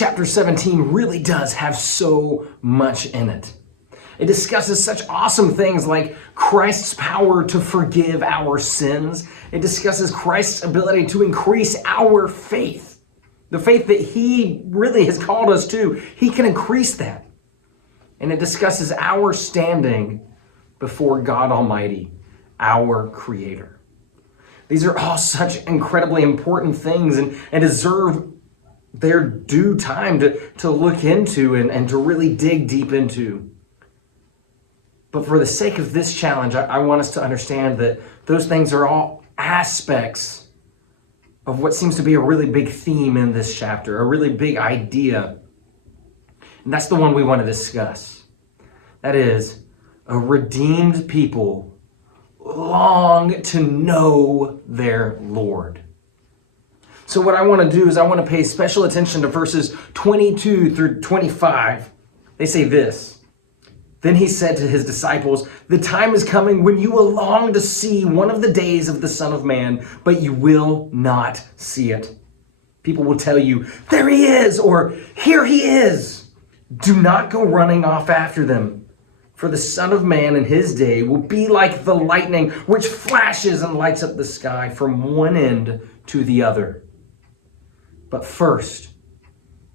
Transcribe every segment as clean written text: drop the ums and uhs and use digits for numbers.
chapter 17 really does have so much in it. It discusses such awesome things like Christ's power to forgive our sins. It discusses Christ's ability to increase our faith. The faith that he really has called us to, he can increase that. And it discusses our standing before God Almighty, our Creator. These are all such incredibly important things and deserve their due time to look into and to really dig deep into. But for the sake of this challenge, I want us to understand that those things are all aspects of what seems to be a really big theme in this chapter, a really big idea. And that's the one we want to discuss. That is, a redeemed people long to know their Lord. So what I want to do is I want to pay special attention to verses 22 through 25. They say this: "Then he said to his disciples, 'The time is coming when you will long to see one of the days of the Son of Man, but you will not see it. People will tell you, "There he is," or "Here he is." Do not go running off after them. For the Son of Man in his day will be like the lightning which flashes and lights up the sky from one end to the other. But first,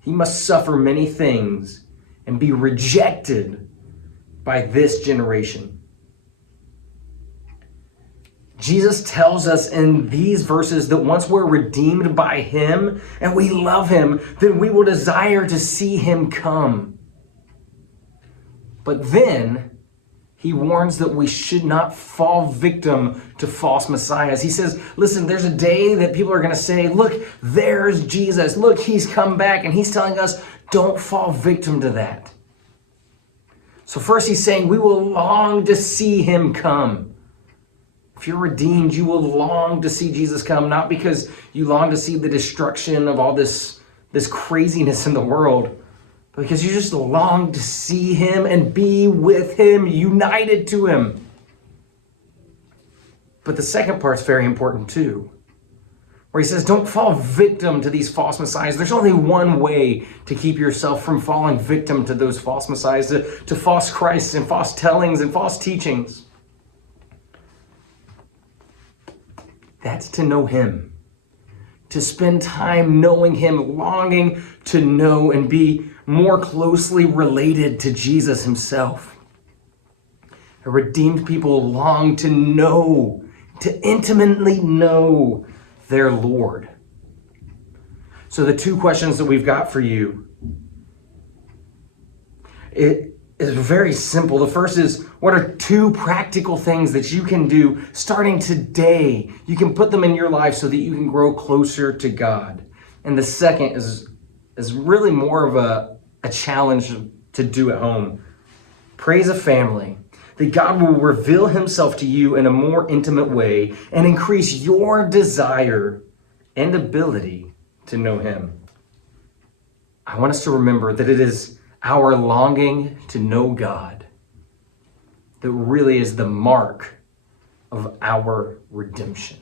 he must suffer many things and be rejected by this generation.'" Jesus tells us in these verses that once we're redeemed by him and we love him, then we will desire to see him come. But then he warns that we should not fall victim to false messiahs. He says, listen, there's a day that people are going to say, "Look, there's Jesus. Look, he's come back." And he's telling us, don't fall victim to that. So first he's saying we will long to see him come. If you're redeemed, you will long to see Jesus come, not because you long to see the destruction of all this craziness in the world, but because you just long to see him and be with him, united to him. But the second part's very important too, where he says, don't fall victim to these false messiahs. There's only one way to keep yourself from falling victim to those false messiahs, to false Christs and false tellings and false teachings. That's to know him, to spend time knowing him, longing to know and be more closely related to Jesus himself. A redeemed people long to know, to intimately know their Lord. So the two questions that we've got for you, it is very simple. The first is, what are two practical things that you can do starting today? You can put them in your life so that you can grow closer to God. And the second is really more of a challenge to do at home. Pray as a family that God will reveal himself to you in a more intimate way and increase your desire and ability to know him. I want us to remember that it is our longing to know God that really is the mark of our redemption.